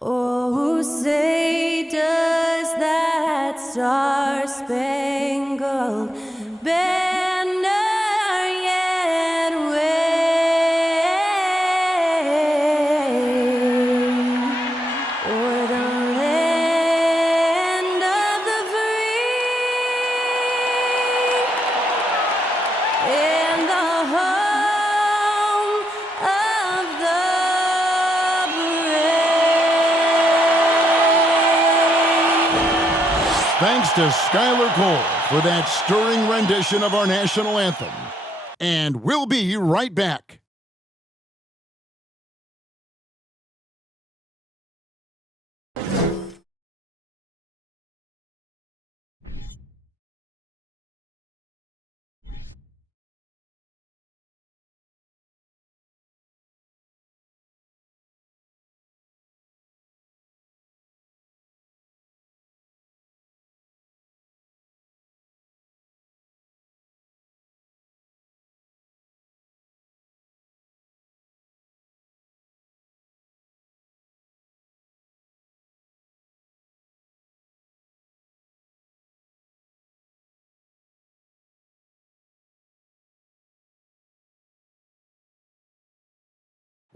Oh, say does that star-spangled banner yet wave o'er the land of the free and the home of the brave. Thanks to Skylar Cole for that stirring rendition of our national anthem. And we'll be right back.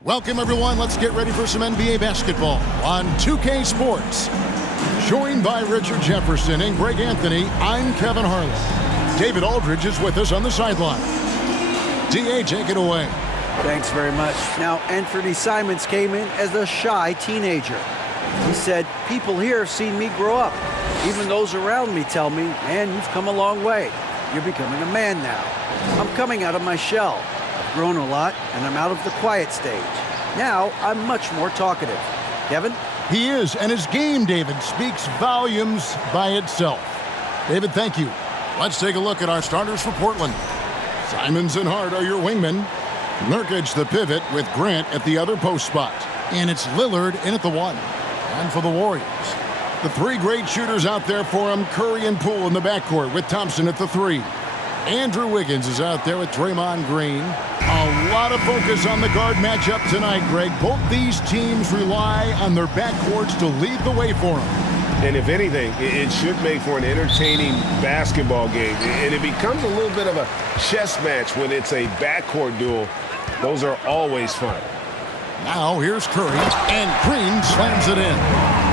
Welcome, everyone. Let's get ready for some NBA basketball on 2K Sports. Joined by Richard Jefferson and Greg Anthony, I'm Kevin Harlan. David Aldridge is with us on the sideline. D.A., take it away. Thanks very much. Now, Anthony Simons came in as a shy teenager. He said, people here have seen me grow up. Even those around me tell me, man, you've come a long way. You're becoming a man now. I'm coming out of my shell. I've grown a lot, and I'm out of the quiet stage. Now, I'm much more talkative. Kevin? He is, and his game, David, speaks volumes by itself. David, thank you. Let's take a look at our starters for Portland. Simons and Hart are your wingmen. Nurkic the pivot with Grant at the other post spot. And it's Lillard in at the 1. And for the Warriors, the 3 great shooters out there for him, Curry and Poole in the backcourt with Thompson at the 3. Andrew Wiggins is out there with Draymond Green. A lot of focus on the guard matchup tonight, Greg. Both these teams rely on their backcourts to lead the way for them. And if anything, it should make for an entertaining basketball game. And it becomes a little bit of a chess match when it's a backcourt duel. Those are always fun. Now here's Curry, and Green slams it in.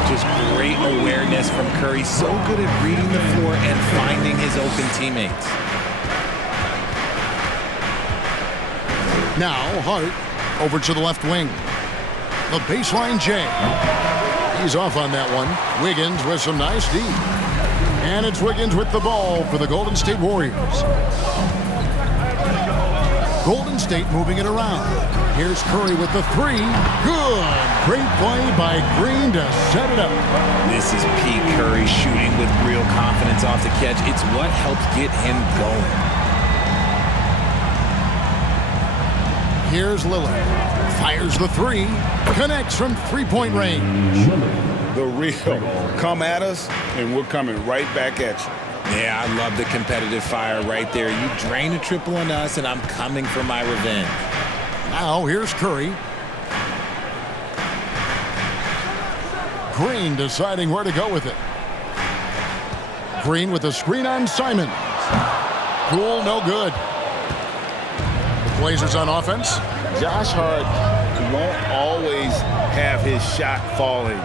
Just great awareness from Curry. So good at reading the floor and finding his open teammates. Now Hart over to the left wing. The baseline J. He's off on that one. Wiggins with some nice D. And it's Wiggins with the ball for the Golden State Warriors. Golden State moving it around. Here's Curry with the 3. Good. Great play by Green to set it up. This is Pete Curry shooting with real confidence off the catch. It's what helps get him going. Here's Lillard. Fires the 3. Connects from three-point range. The real. Come at us, and we're coming right back at you. Yeah, I love the competitive fire right there. You drain a triple on us, and I'm coming for my revenge. Now here's Curry. Green deciding where to go with it. Green with a screen on Simons. Poole, no good. The Blazers on offense. Josh Hart won't always have his shot falling,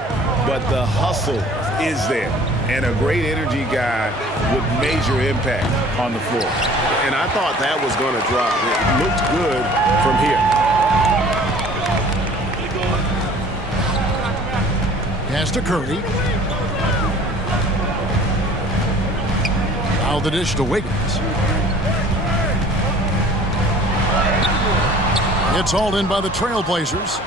but the hustle is there. And a great energy guy with major impact on the floor. And I thought that was going to drop. It looked good from here. Pass to Curry. Now the dish to Wiggins. It's hauled in by the Trailblazers.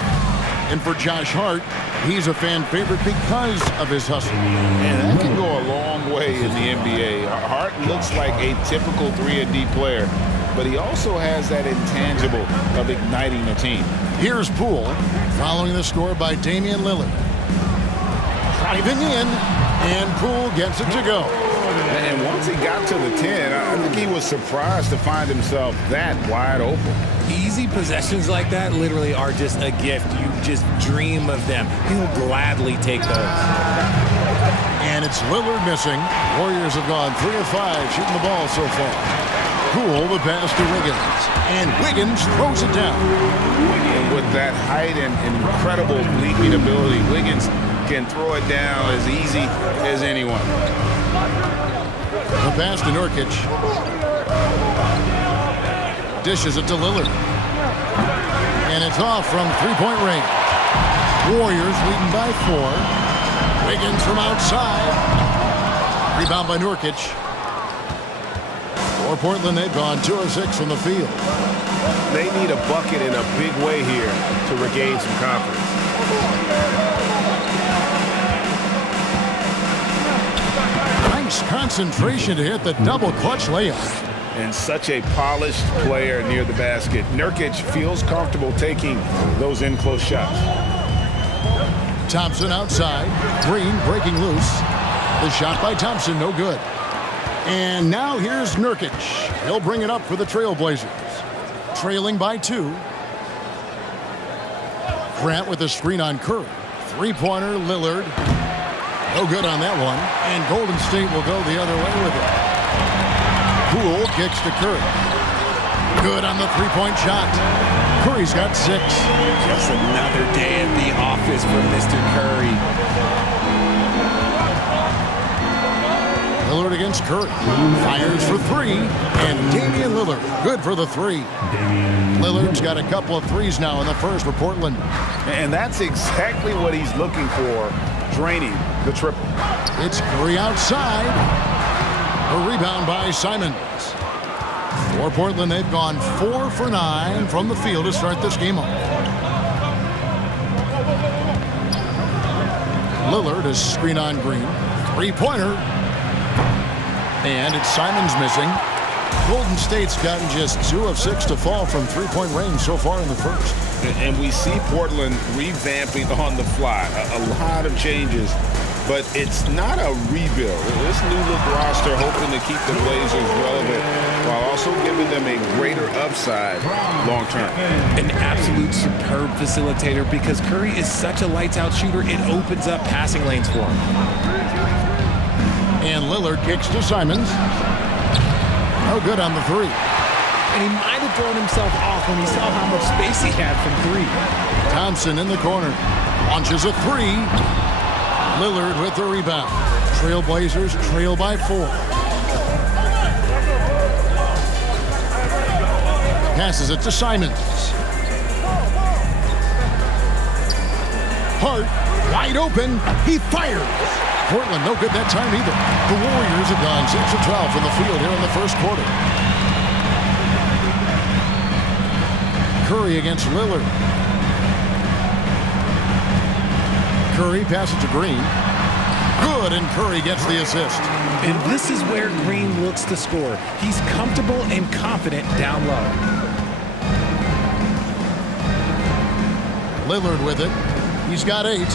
And for Josh Hart, he's a fan favorite because of his hustle. And that can go a long way in the NBA. Hart looks like a typical 3-and-D player, but he also has that intangible of igniting a team. Here's Poole, following the score by Damian Lillard. Driving in, And Poole gets it to go. And once he got to the 10, I think he was surprised to find himself that wide open. Easy possessions like that literally are just a gift. You just dream of them. He'll gladly take those. And it's Lillard missing. Warriors have gone 3 of 5 shooting the ball so far. Poole the pass to Wiggins. And Wiggins throws it down. And with that height and incredible leaping ability, Wiggins can throw it down as easy as anyone. The pass to Nurkic. Dishes it to Lillard. And it's off from three-point range. Warriors leading by 4. Wiggins from outside. Rebound by Nurkic. For Portland, they've gone 2 of 6 from the field. They need a bucket in a big way here to regain some confidence. Nice concentration to hit the double clutch layup. And such a polished player near the basket. Nurkic feels comfortable taking those in-close shots. Thompson outside. Green breaking loose. The shot by Thompson, no good. And now here's Nurkic. He'll bring it up for the Trailblazers. Trailing by 2. Grant with a screen on Curry. Three-pointer, Lillard. No good on that one. And Golden State will go the other way with it. Poole kicks to Curry. Good on the three-point shot. Curry's got 6. Just another day at the office for Mr. Curry. Lillard against Curry. Fires for 3. And Damian Lillard, good for the 3. Lillard's got a couple of threes now in the first for Portland. And that's exactly what he's looking for, draining the triple. It's Curry outside. A rebound by Simons. For Portland, they've gone 4 for 9 from the field to start this game off. Lillard is screen on Green. Three-pointer. And it's Simons missing. Golden State's gotten just 2 of 6 to fall from three-point range so far in the first. And we see Portland revamping on the fly. A lot of changes, but it's not a rebuild. This new-look roster hoping to keep the Blazers relevant while also giving them a greater upside long-term. An absolute superb facilitator because Curry is such a lights-out shooter, it opens up passing lanes for him. And Lillard kicks to Simons. No good on the 3. And he might have thrown himself off when he saw how much space he had from 3. Thompson in the corner. Launches a 3. Lillard with the rebound. Trailblazers trail by 4. Passes it to Simons. Hart, wide open. He fires. Portland, no good that time either. The Warriors have gone 6 of 12 from the field here in the first quarter. Curry against Lillard. Curry passes to Green. Good, and Curry gets the assist. And this is where Green looks to score. He's comfortable and confident down low. Lillard with it. He's got 8.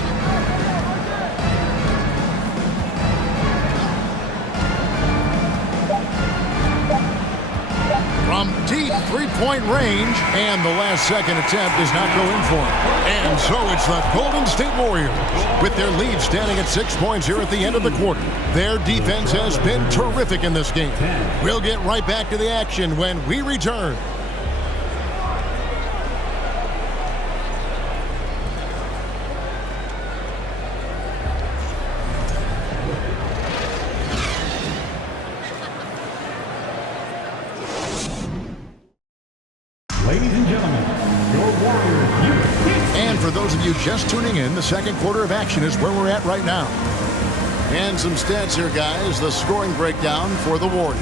From deep three-point range, and the last second attempt does not go in for him. And so it's the Golden State Warriors with their lead standing at 6 points here at the end of the quarter. Their defense has been terrific in this game. We'll get right back to the action when we return. Ladies and gentlemen, your Warriors. And for those of you just tuning in, the second quarter of action is where we're at right now. And some stats here, guys. The scoring breakdown for the Warriors.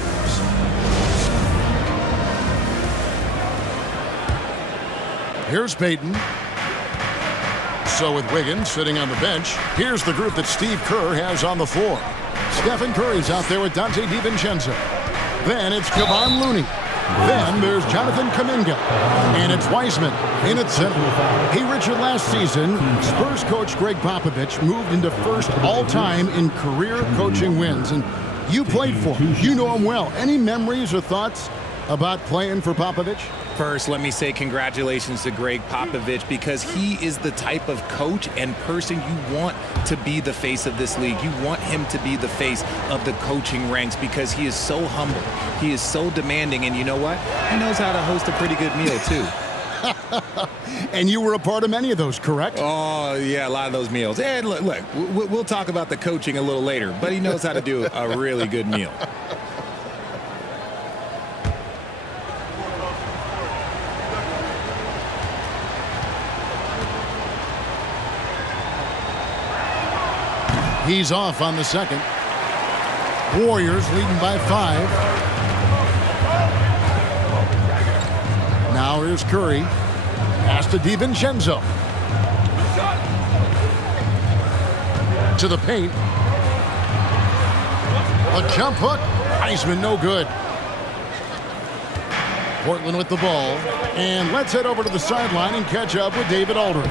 Here's Payton. So with Wiggins sitting on the bench, here's the group that Steve Kerr has on the floor. Stephen Curry's out there with Dante DiVincenzo. Then it's Kevon Looney. Then there's Jonathan Kuminga. And it's Wiseman in at center. Hey, Richard, last season, Spurs coach Greg Popovich moved into first all-time in career coaching wins. And you played for him. You know him well. Any memories or thoughts about playing for Popovich? First, let me say congratulations to Greg Popovich, because he is the type of coach and person you want to be the face of this league. You want him to be the face of the coaching ranks, because he is so humble. He is so demanding, and you know what? He knows how to host a pretty good meal, too. And you were a part of many of those, correct? Oh, yeah, a lot of those meals. And look, we'll talk about the coaching a little later, but he knows how to do a really good meal. He's off on the second. Warriors leading by 5. Now here's Curry. Pass to DiVincenzo. To the paint. A jump hook. Wiseman no good. Portland with the ball. And let's head over to the sideline and catch up with David Aldridge.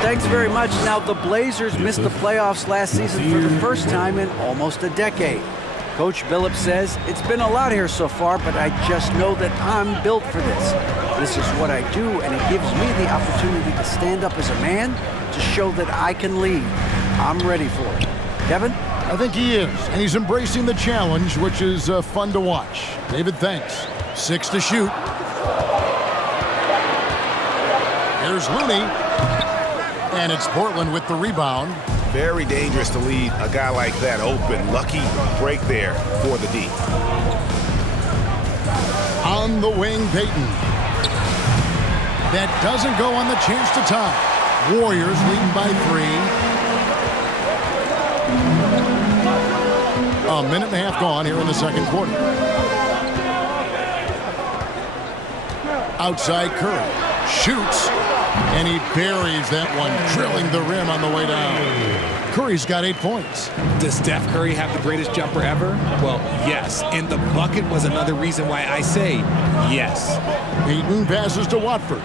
Thanks very much. Now, the Blazers missed the playoffs last season for the first time in almost a decade. Coach Billups says, it's been a lot here so far, but I just know that I'm built for this. This is what I do, and it gives me the opportunity to stand up as a man to show that I can lead. I'm ready for it. Kevin? I think he is, and he's embracing the challenge, which is fun to watch. David, thanks. 6 to shoot. Here's Looney. And it's Portland with the rebound. Very dangerous to leave a guy like that open. Lucky break there for the D. On the wing, Payton. That doesn't go on the chance to tie. Warriors leading by 3. A minute and a half gone here in the second quarter. Outside Curry. Shoots. And he buries that one, drilling the rim on the way down. Curry's got 8 points. Does Steph Curry have the greatest jumper ever? Well, yes. And the bucket was another reason why I say yes. Payton passes to Watford.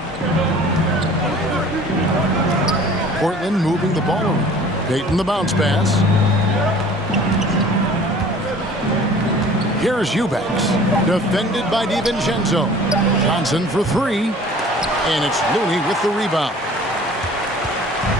Portland moving the ball around. Payton the bounce pass. Here's Eubanks. Defended by DiVincenzo. Johnson for 3. And it's Looney with the rebound.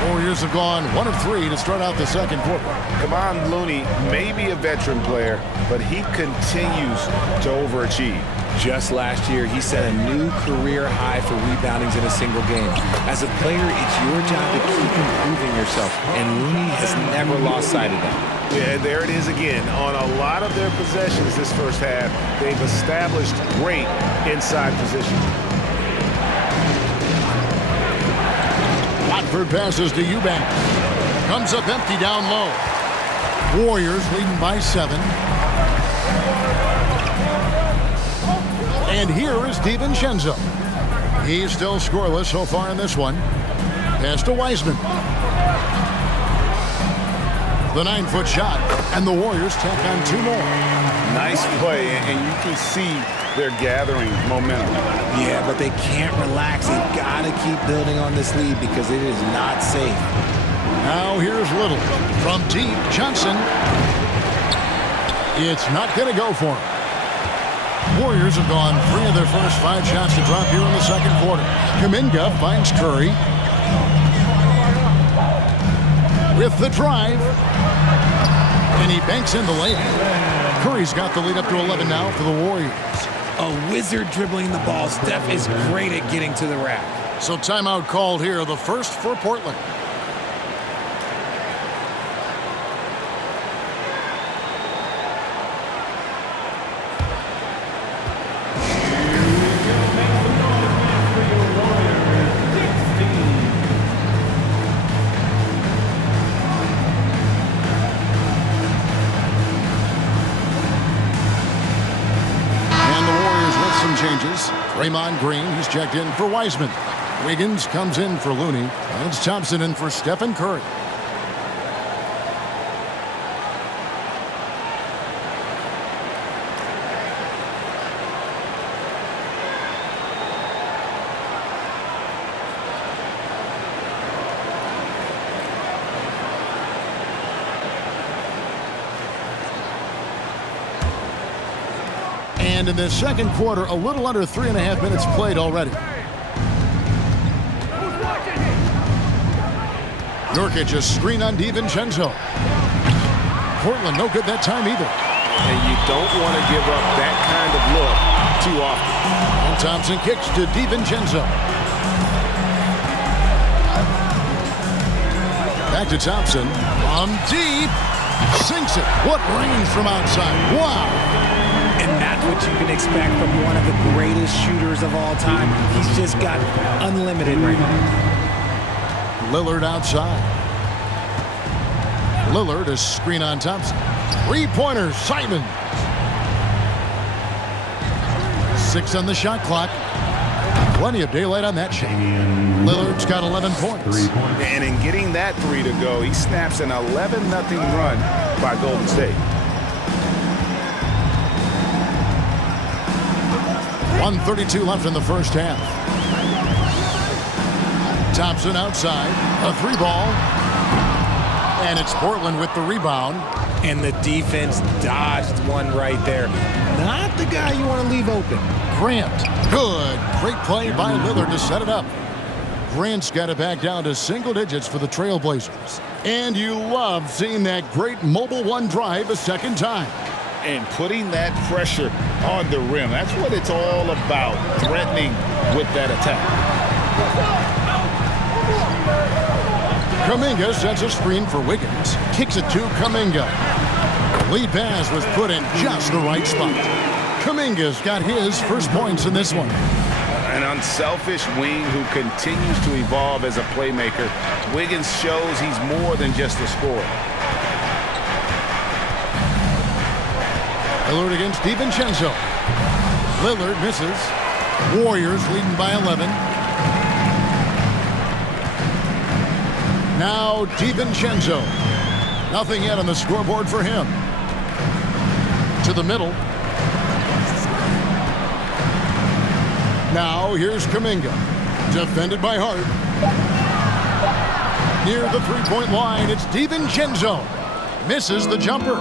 Warriors have gone 1 of 3 to start out the second quarter. Kevon Looney may be a veteran player, but he continues to overachieve. Just last year, he set a new career high for reboundings in a single game. As a player, it's your job to keep improving yourself, and Looney has never lost sight of that. Yeah, there it is again. On a lot of their possessions this first half, they've established great inside position. Watford passes to Eubanks. Comes up empty down low. Warriors leading by 7. And here is DiVincenzo. He's still scoreless so far in this one. Pass to Wiseman. The 9-foot shot. And the Warriors tack on 2 more. Nice play, and you can see they're gathering momentum. Yeah, but they can't relax. They've got to keep building on this lead because it is not safe. Now here's Little. From deep, Johnson. It's not going to go for him. Warriors have gone 3 of their first 5 shots to drop here in the second quarter. Kuminga finds Curry. With the drive. And he banks in the layup. Curry's got the lead up to 11 now for the Warriors. A wizard dribbling the ball. Steph is great at getting to the rack. So timeout called here, the first for Portland. Changes. Draymond Green, he's checked in for Wiseman. Wiggins comes in for Looney. And it's Thompson in for Stephen Curry. And in the second quarter, a little under 3.5 minutes played already. Nurkic, a screen on DiVincenzo. Portland, no good that time either. And you don't want to give up that kind of look too often. And Thompson kicks to DiVincenzo. Back to Thompson. From deep. Sinks it. What range from outside. Wow. And that's what you can expect from one of the greatest shooters of all time. He's just got unlimited right now. Lillard outside. Lillard, a screen on Thompson. Three-pointer, Simon. 6 on the shot clock. Plenty of daylight on that shot. Lillard's got 11 points. And in getting that three to go, he snaps an 11-0 run by Golden State. 1:32 left in the first half. Thompson outside. A three ball. And it's Portland with the rebound. And the defense dodged one right there. Not the guy you want to leave open. Grant. Good. Great play by Lillard to set it up. Grant's got it back down to single digits for the Trailblazers. And you love seeing that great mobile one drive a second time. And putting that pressure on the rim. That's what it's all about, threatening with that attack. Kuminga sets a screen for Wiggins. Kicks it to Kuminga. Lead pass was put in just the right spot. Kuminga's got his first points in this one. An unselfish wing who continues to evolve as a playmaker. Wiggins shows he's more than just a scorer. Lillard against DiVincenzo. Lillard misses. Warriors leading by 11. Now DiVincenzo. Nothing yet on the scoreboard for him. To the middle. Now here's Kuminga. Defended by Hart. Near the three-point line, it's DiVincenzo. Misses the jumper.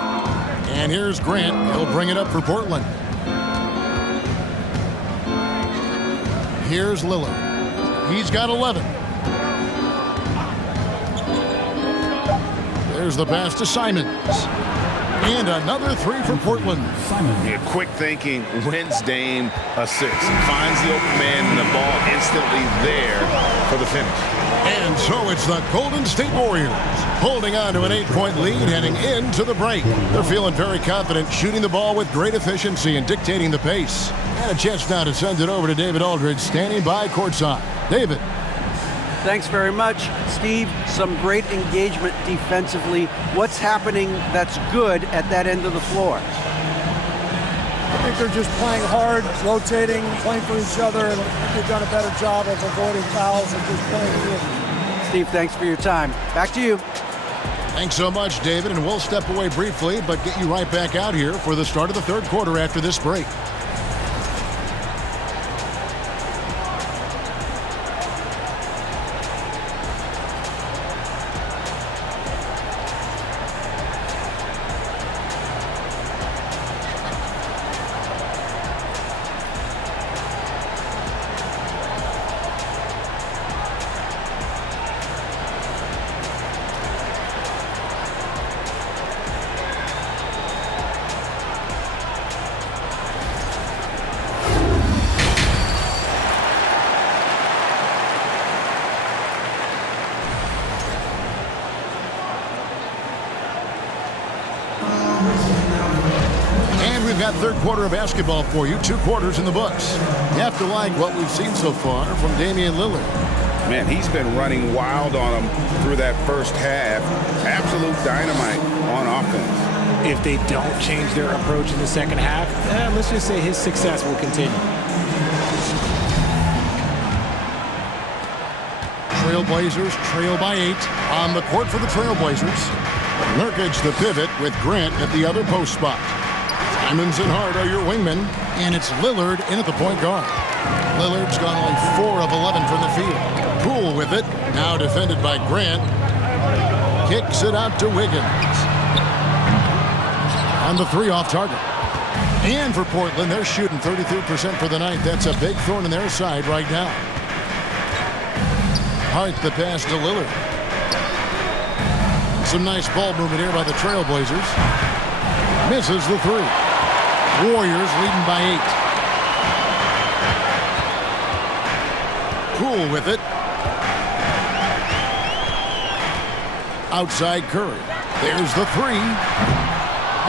And here's Grant. He'll bring it up for Portland. Here's Lillard. He's got 11. There's the pass to Simons. And another three for Portland. Yeah, quick thinking, wins Dame assist. Finds the open man and the ball instantly there for the finish. And so it's the Golden State Warriors holding on to an 8-point lead heading into the break. They're feeling very confident, shooting the ball with great efficiency and dictating the pace. And a chance now to send it over to David Aldridge, standing by courtside. David. Thanks very much, Steve. Some great engagement defensively. What's happening that's good at that end of the floor? I think they're just playing hard, rotating, playing for each other, and I think they've done a better job of avoiding fouls and just playing good. Steve, thanks for your time. Back to you. Thanks so much, David, and we'll step away briefly, but get you right back out here for the start of the third quarter after this break. Third quarter of basketball for you. 2 quarters in the books. You have to like what we've seen so far from Damian Lillard. Man, he's been running wild on them through that first half. Absolute dynamite on offense. If they don't change their approach in the second half, let's just say his success will continue. Trailblazers trail by 8 on the court for the Trailblazers. Nurkic the pivot with Grant at the other post spot. Simons and Hart are your wingmen, and it's Lillard in at the point guard. Lillard's gone only 4 of 11 from the field. Poole with it, now defended by Grant. Kicks it out to Wiggins. On the 3 off target. And for Portland, they're shooting 33% for the night. That's a big thorn in their side right now. Hart the pass to Lillard. Some nice ball movement here by the Trailblazers. Misses the three. Warriors leading by 8. Poole with it. Outside Curry. There's the three.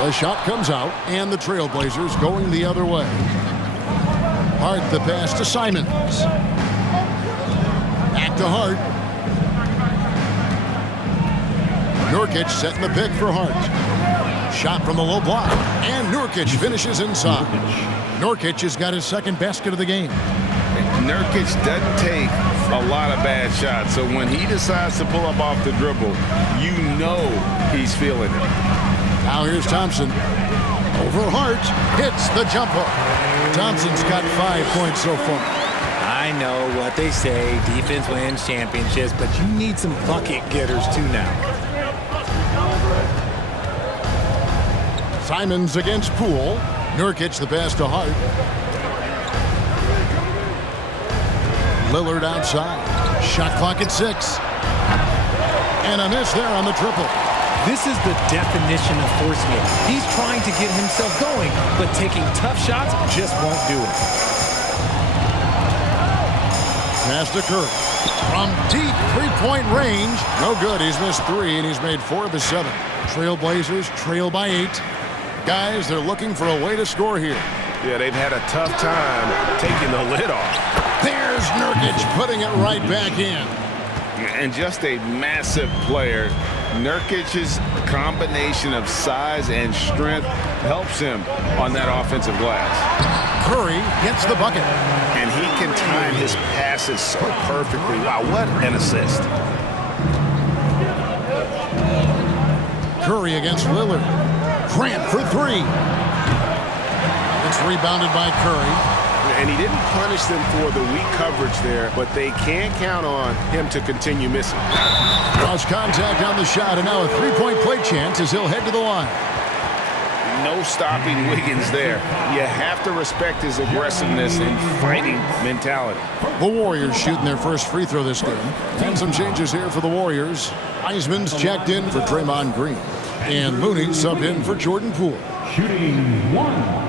The shot comes out, and the Trailblazers going the other way. Hart the pass to Simons. Back to Hart. Nurkic setting the pick for Hart. Shot from the low block, and Nurkic finishes inside. Nurkic has got his second basket of the game. Nurkic doesn't take a lot of bad shots, so when he decides to pull up off the dribble, you know he's feeling it. Now here's Thompson. Over Hart, hits the jumper. Thompson's got 5 points so far. I know what they say, defense wins championships, but you need some bucket getters too now. Simons against Poole. Nurkic the pass to Hart. Lillard outside. Shot clock at 6. And a miss there on the triple. This is the definition of forcing it. He's trying to get himself going, but taking tough shots just won't do it. Pass to Curry. From deep three-point range. No good. He's missed 3, and he's made 4 of his 7. Trailblazers trail by 8. Guys, they're looking for a way to score here. Yeah, they've had a tough time taking the lid off. There's Nurkic putting it right back in. And just a massive player. Nurkic's combination of size and strength helps him on that offensive glass. Curry gets the bucket. And he can time his passes so perfectly. Wow, what an assist. Curry against Lillard. Grant for 3. It's rebounded by Curry. And he didn't punish them for the weak coverage there, but they can't count on him to continue missing. Lost contact on the shot, and now a three-point play chance as he'll head to the line. No stopping Wiggins there. You have to respect his aggressiveness and fighting mentality. The Warriors shooting their first free throw this game. And some changes here for the Warriors. Wiseman's checked in for Draymond Green. And Mooney subbed in for Jordan Poole. Shooting 1.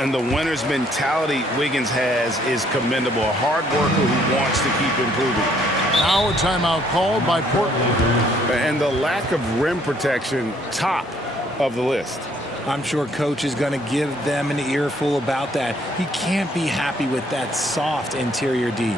And the winner's mentality Wiggins has is commendable. A hard worker who wants to keep improving. Now a timeout called by Portland. And the lack of rim protection, top of the list. I'm sure coach is going to give them an earful about that. He can't be happy with that soft interior D.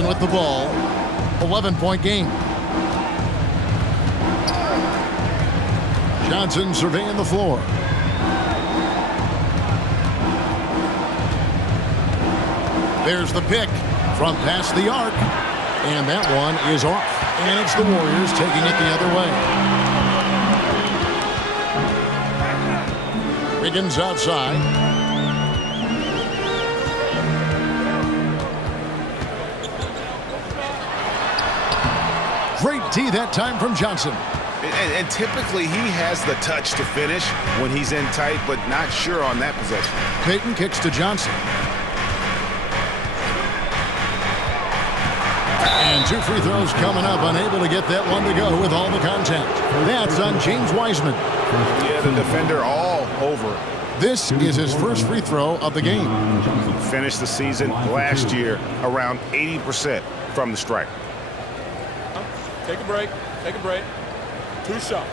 Wiseman with the ball. 11-point game. Johnson surveying the floor. There's the pick from past the arc. And that one is off. And it's the Warriors taking it the other way. Wiggins outside. Great tee that time from Johnson. And typically he has the touch to finish when he's in tight, but not sure on that possession. Payton kicks to Johnson. And 2 free throws coming up, unable to get that one to go with all the contact. That's on James Wiseman. Yeah, the defender all over. This is his first free throw of the game. Finished the season last year around 80% from the stripe. Take a break. Take a break. 2 shots.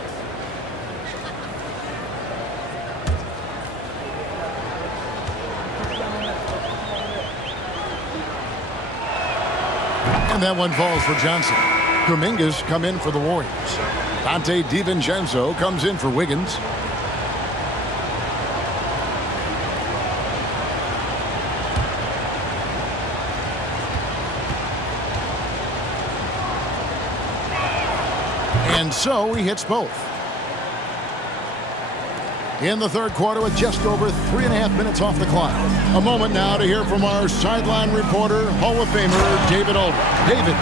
And that one falls for Johnson. Kuminga's come in for the Warriors. Dante DiVincenzo comes in for Wiggins. And so he hits both. In the third quarter with just over 3.5 minutes off the clock. A moment now to hear from our sideline reporter, Hall of Famer David Aldridge. David.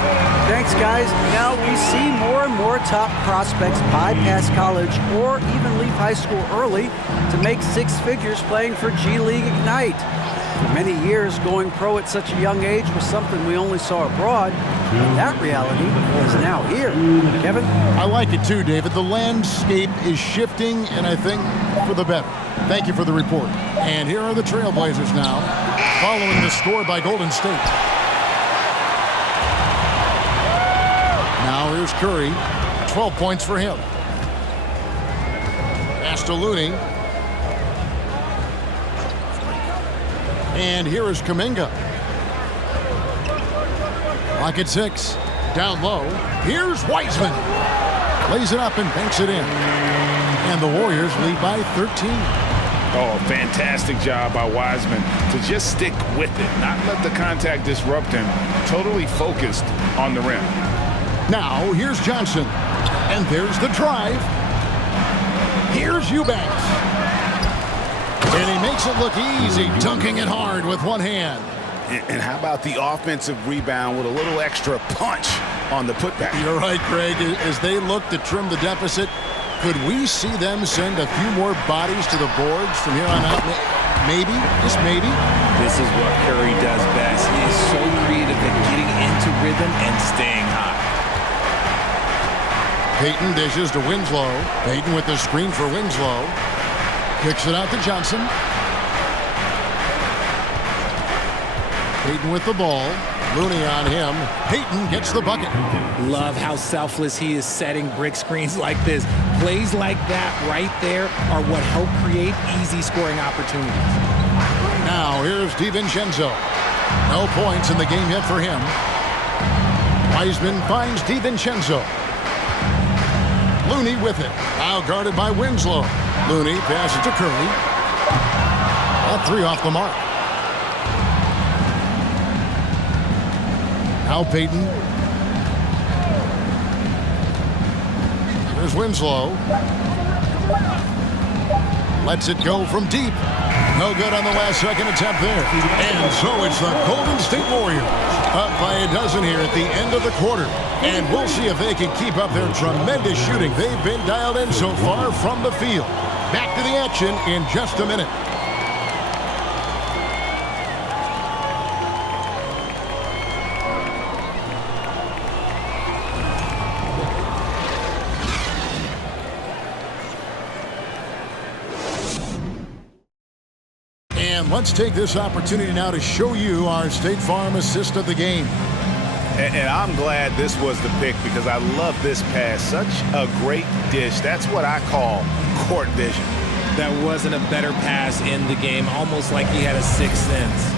Thanks, guys. Now we see more and more top prospects bypass college or even leave high school early to make 6 figures playing for G League Ignite. For many years, going pro at such a young age was something we only saw abroad. But that reality is now here. Kevin? I like it too, David. The landscape is shifting, and I think for the better. Thank you for the report. And here are the Trailblazers now, following the score by Golden State. Now here's Curry. 12 points for him. Pass to Looney. And here is Kuminga. Clock at 6. Down low. Here's Wiseman. Lays it up and banks it in. And the Warriors lead by 13. Oh, fantastic job by Wiseman to just stick with it, not let the contact disrupt him. Totally focused on the rim. Now, here's Johnson. And there's the drive. Here's Eubanks. And he makes it look easy, dunking it hard with one hand. And how about the offensive rebound with a little extra punch on the putback? You're right, Greg. As they look to trim the deficit, could we see them send a few more bodies to the boards from here on out? Maybe, just maybe. This is what Curry does best. He is so creative at getting into rhythm and staying hot. Payton dishes to Winslow. Payton with the screen for Winslow. Kicks it out to Johnson. Payton with the ball. Looney on him. Payton gets the bucket. Love how selfless he is setting brick screens like this. Plays like that right there are what help create easy scoring opportunities. Now here's DiVincenzo. No points in the game yet for him. Wiseman finds DiVincenzo. Looney with it. Now guarded by Winslow. Looney passes to Curry. All 3 off the mark. Now Payton. Here's Winslow. Lets it go from deep. No good on the last second attempt there. And so it's the Golden State Warriors up by a dozen here at the end of the quarter. And we'll see if they can keep up their tremendous shooting. They've been dialed in so far from the field. Back to the action in just a minute. And let's take this opportunity now to show you our State Farm assist of the game. And I'm glad this was the pick because I love this pass. Such a great dish. That's what I call court vision. That wasn't a better pass in the game, almost like he had a sixth sense.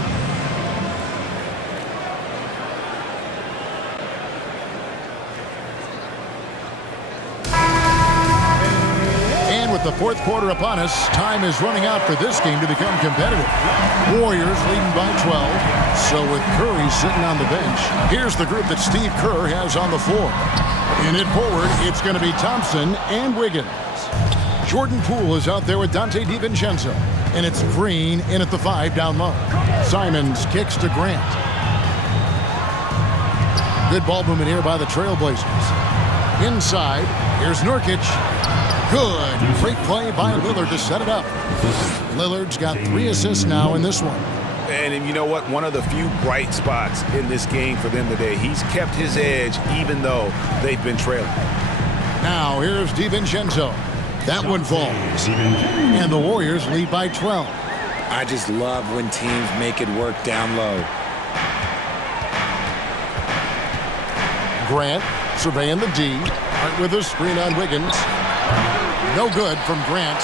the fourth quarter upon us, time is running out for this game to become competitive. Warriors leading by 12. So with Curry sitting on the bench, here's the group that Steve Kerr has on the floor. In it forward, it's going to be Thompson and Wiggins. Jordan Poole is out there with Dante DiVincenzo. And it's Green in at the 5 down low. Simons kicks to Grant. Good ball movement here by the Trailblazers. Inside, here's Nurkic. Good. Great play by Lillard to set it up. Lillard's got 3 assists now in this one. And you know what? One of the few bright spots in this game for them today. He's kept his edge even though they've been trailing. Now here's DiVincenzo. That one falls. And the Warriors lead by 12. I just love when teams make it work down low. Grant surveying the D. Hart with a screen on Wiggins. No good from Grant.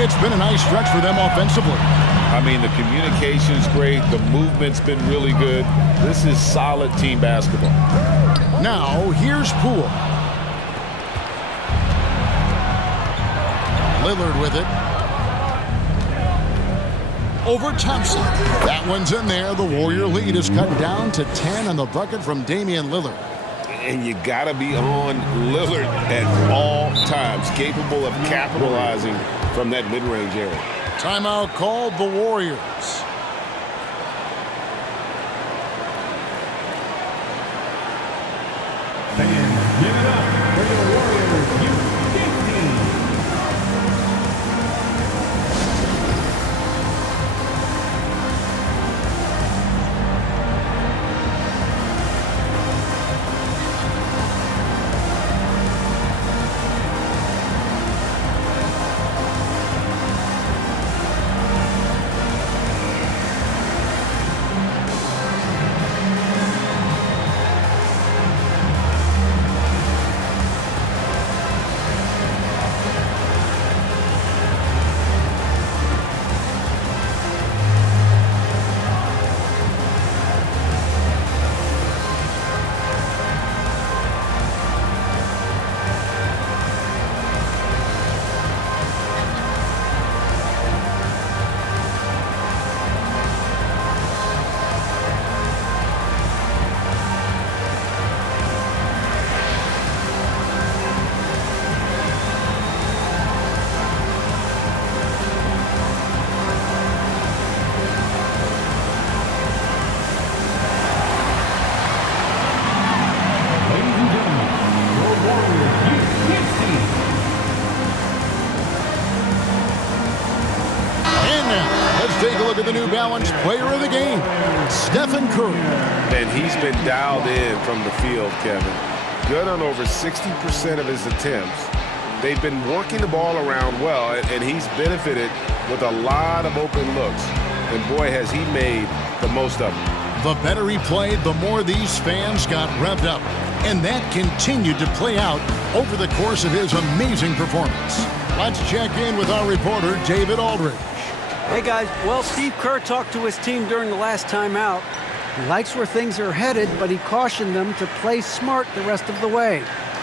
It's been a nice stretch for them offensively. I mean, the communication's great. The movement's been really good. This is solid team basketball. Now, here's Poole. Lillard with it. Over Thompson. That one's in there. The Warrior lead is cut down to 10 on the bucket from Damian Lillard. And you got to be on Lillard at all times, capable of capitalizing from that mid-range area. Timeout called the Warriors. And give it up for the Warriors U15 team. Take a look at the New Balance player of the game, Stephen Curry. And he's been dialed in from the field, Kevin. Good on over 60% of his attempts. They've been working the ball around well, and he's benefited with a lot of open looks. And boy, has he made the most of it. The better he played, the more these fans got revved up. And that continued to play out over the course of his amazing performance. Let's check in with our reporter, David Aldridge. Hey, guys. Well, Steve Kerr talked to his team during the last timeout. He likes where things are headed, but he cautioned them to play smart the rest of the way.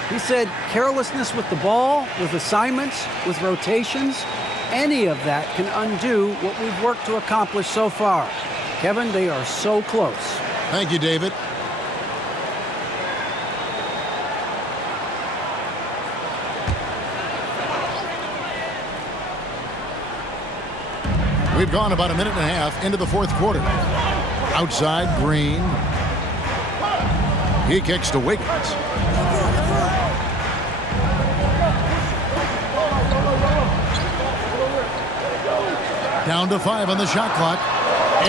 He said carelessness with the ball, with assignments, with rotations, any of that can undo what we've worked to accomplish so far. Kevin, they are so close. Thank you, David. We've gone about a minute and a half into the fourth quarter. Outside, Green. He kicks to Wiggins. Down to 5 on the shot clock.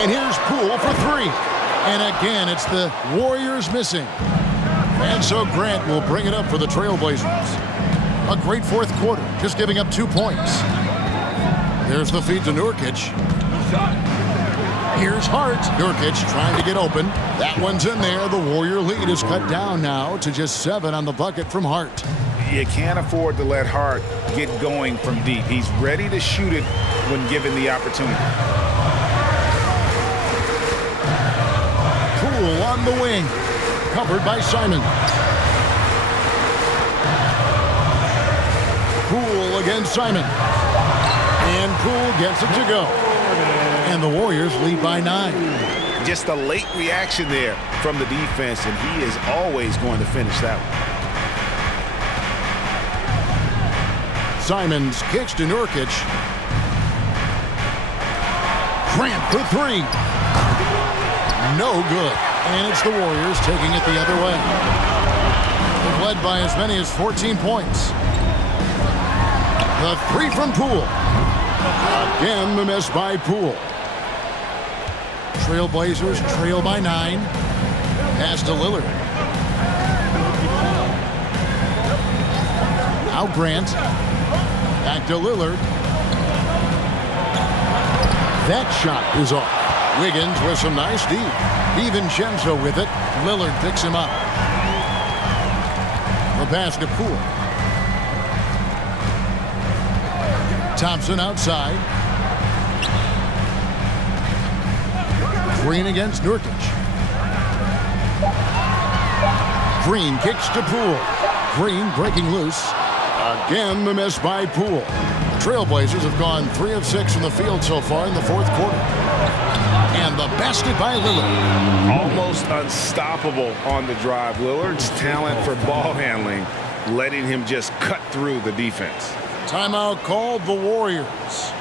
And here's Poole for 3. And again, it's the Warriors missing. And so Grant will bring it up for the Trailblazers. A great fourth quarter, just giving up 2 points. There's the feed to Nurkic. Here's Hart. Nurkic trying to get open. That one's in there. The Warrior lead is cut down now to just 7 on the bucket from Hart. You can't afford to let Hart get going from deep. He's ready to shoot it when given the opportunity. Poole on the wing. Covered by Simon. Poole against finds Simon. And Poole gets it to go. And the Warriors lead by 9. Just a late reaction there from the defense, and he is always going to finish that one. Simons kicks to Nurkic. Grant for 3. No good. And it's the Warriors taking it the other way. They've led by as many as 14 points. The 3 from Poole. Again, the miss by Poole. Trailblazers trail by 9. Pass to Lillard. Now Grant. Back to Lillard. That shot is off. Wiggins with some nice D. DiVincenzo with it. Lillard picks him up. The pass to Poole. Thompson outside. Green against Nurkic. Green kicks to Poole. Green breaking loose. Again, the miss by Poole. The Trailblazers have gone 3 of 6 from the field so far in the fourth quarter. And the basket by Lillard. Almost unstoppable on the drive. Lillard's talent for ball handling, letting him just cut through the defense. Timeout called the Warriors.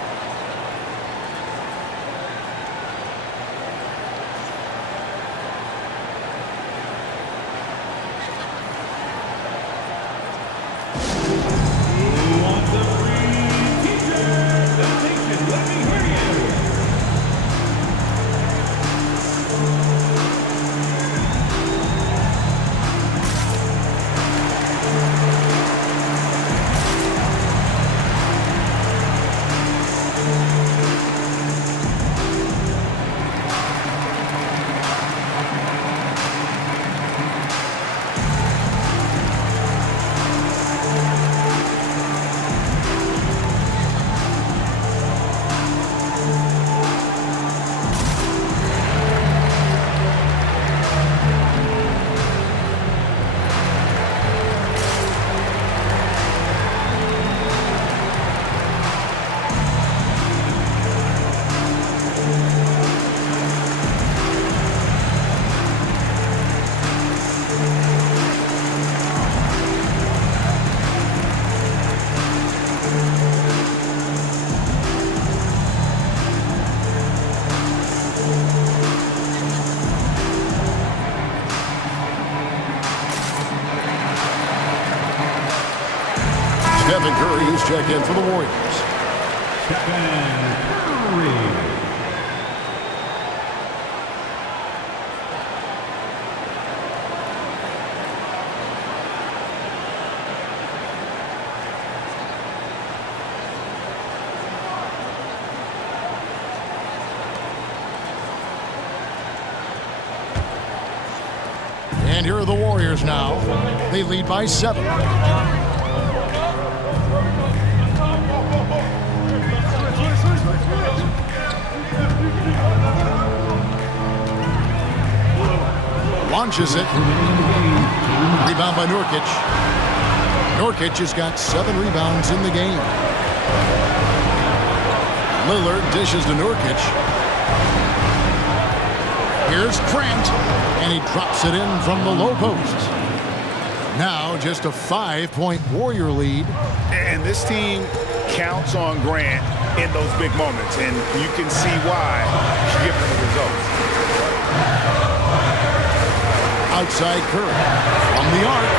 Stephen Curry is checked in for the Warriors. Stephen Curry. And here are the Warriors now. They lead by 7. Launches it. Rebound by Nurkic. Nurkic has got 7 rebounds in the game. Lillard dishes to Nurkic. Here's Grant, and he drops it in from the low post. Now just a 5-point Warrior lead. And this team counts on Grant in those big moments, and you can see why, given the results. Outside Curry. From the arc.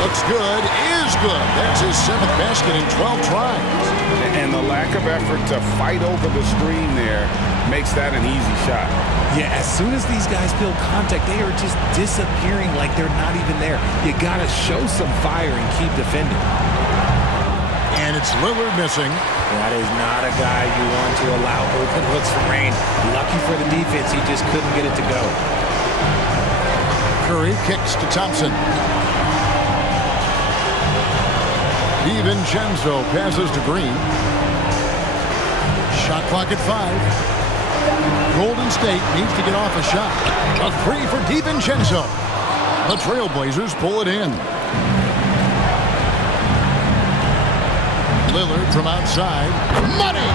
Looks good. Is good. That's his 7th basket in 12 tries. And the lack of effort to fight over the screen there makes that an easy shot. Yeah, as soon as these guys feel contact, they are just disappearing like they're not even there. You got to show some fire and keep defending. And it's Lillard missing. That is not a guy you want to allow open looks from range. Lucky for the defense, he just couldn't get it to go. Curry kicks to Thompson. DiVincenzo passes to Green. Shot clock at 5. Golden State needs to get off a shot. A 3 for DiVincenzo. The Trailblazers pull it in. Lillard from outside. Money!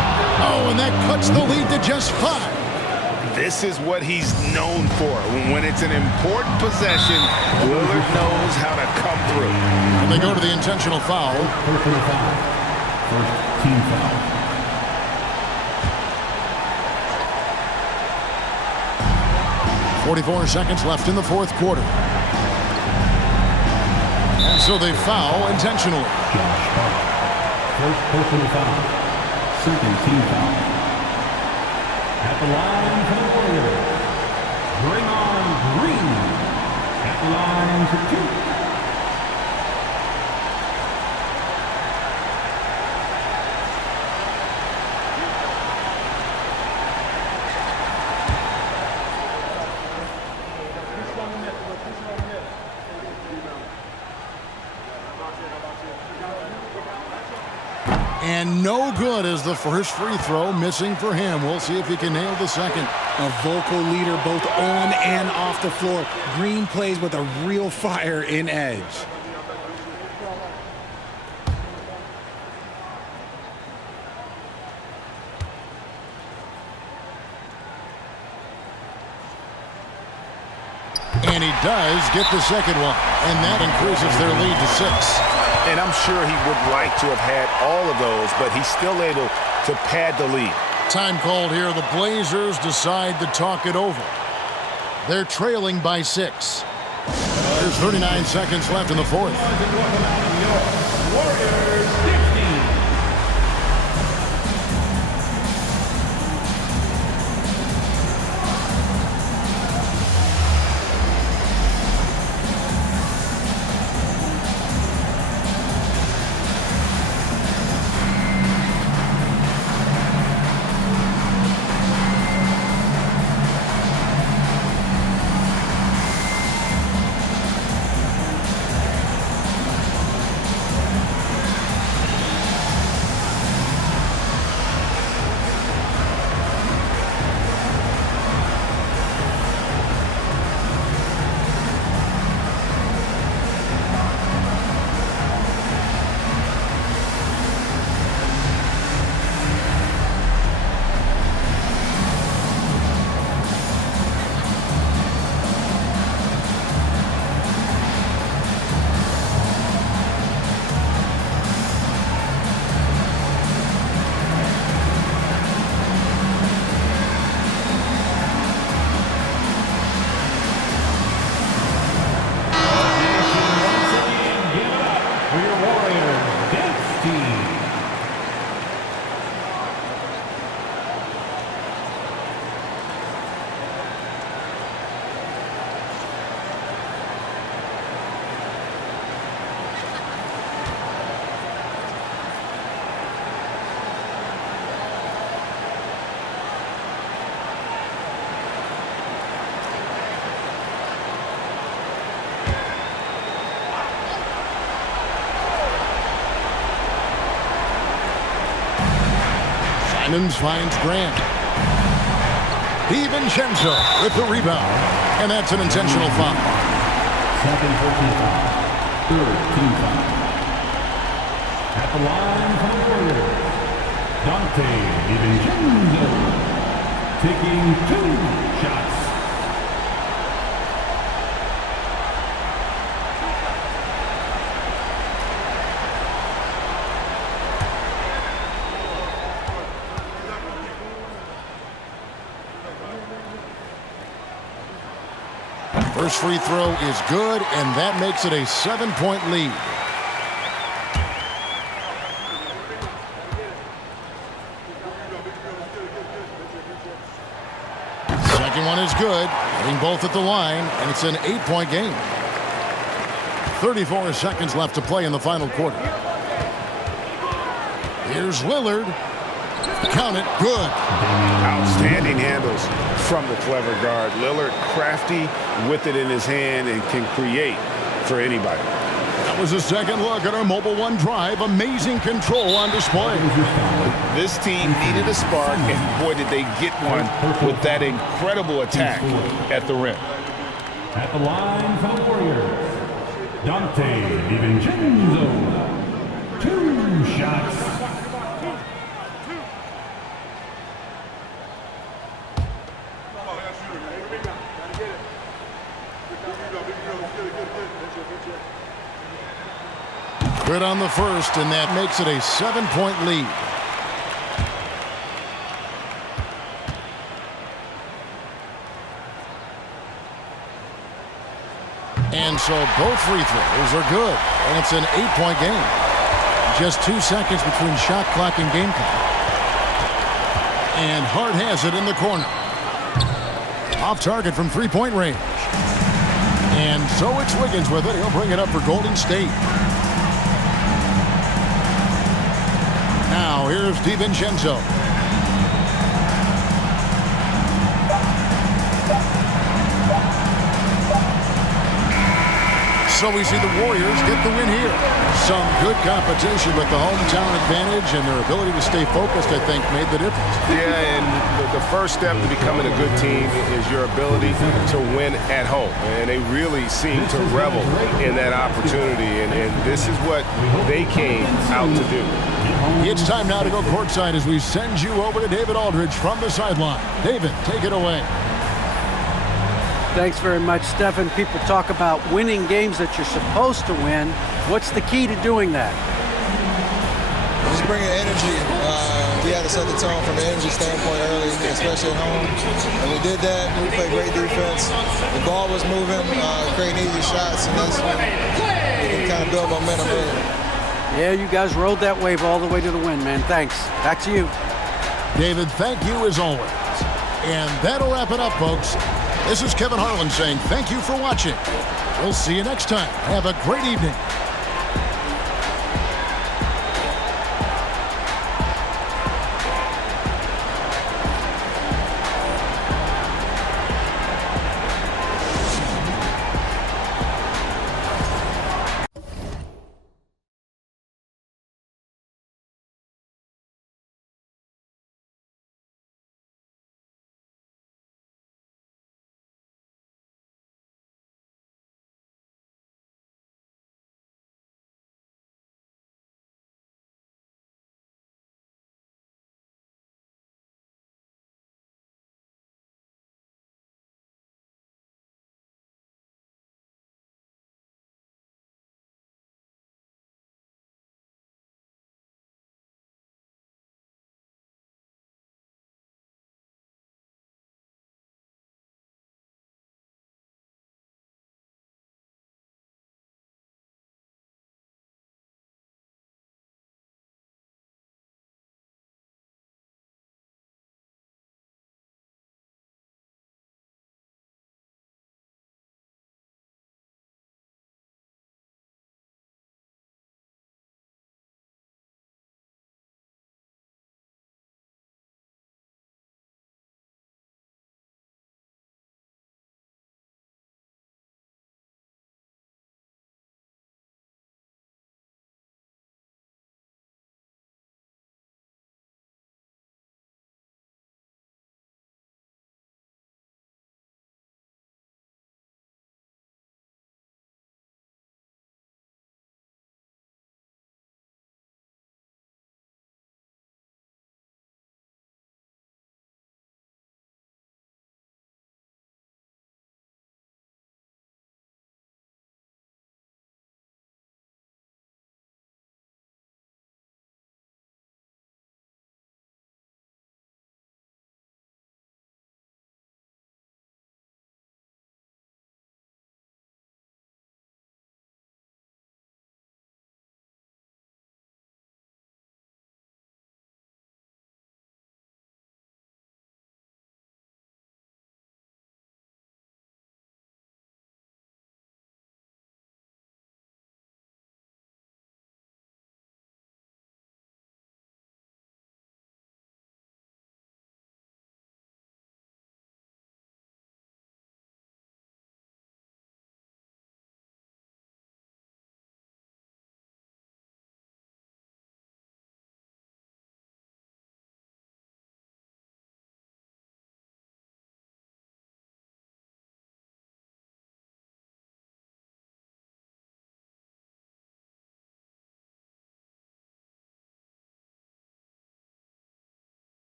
Oh, and that cuts the lead to just 5. This is what he's known for. When it's an important possession, Lillard knows how to come through. And they go to the intentional foul. Personal foul. First team foul. 44 seconds left in the fourth quarter. And so they foul intentionally. Josh Hart. First personal foul. Second team foul. At the line for the Warriors, Draymond Green. At the line for 2. And no good as the first free throw missing for him. We'll see if he can nail the second. A vocal leader both on and off the floor. Green plays with a real fire in edge. And he does get the second one. And that increases their lead to 6. And I'm sure he would like to have had all of those, but he's still able to pad the lead. Time called here. The Blazers decide to talk it over. They're trailing by 6. There's 39 seconds left in the fourth. Warriors 50. Simons finds Grant. DiVincenzo with the rebound. And that's an intentional foul. Second personal foul. Third team foul. At the line for the Warriors, Dante DiVincenzo taking 2 shots. First free throw is good, and that makes it a 7-point lead. Second one is good, hitting both at the line, and it's an 8-point game. 34 seconds left to play in the final quarter. Here's Lillard. Count it, good. Outstanding handles from the clever guard. Lillard crafty with it in his hand and can create for anybody. That was a second look at our Mobile One drive. Amazing control on display. This team needed a spark, and boy, did they get one with that incredible attack at the rim. At the line for the Warriors, Dante DiVincenzo. 2 shots. Good on the first, and that makes it a 7-point lead. And so both free throws are good, and it's an 8-point game. Just 2 seconds between shot clock and game clock. And Hart has it in the corner. Off target from three-point range. And so it's Wiggins with it. He'll bring it up for Golden State. Now here's DiVincenzo. So we see the Warriors get the win here. Some good competition, but the hometown advantage and their ability to stay focused, I think, made the difference. Yeah, and the first step to becoming a good team is your ability to win at home. And they really seem to revel in that opportunity, and this is what they came out to do. It's time now to go courtside as we send you over to David Aldridge from the sideline. David, take it away. Thanks very much, Stephen. People talk about winning games that you're supposed to win. What's the key to doing that? Just bringing energy. We had to set the tone from an energy standpoint early, especially at home. And we did that. We played great defense. The ball was moving, creating easy shots, and that's when we can kind of build momentum early. Yeah, you guys rode that wave all the way to the win, man. Thanks. Back to you. David, thank you as always. And that'll wrap it up, folks. This is Kevin Harlan saying thank you for watching. We'll see you next time. Have a great evening.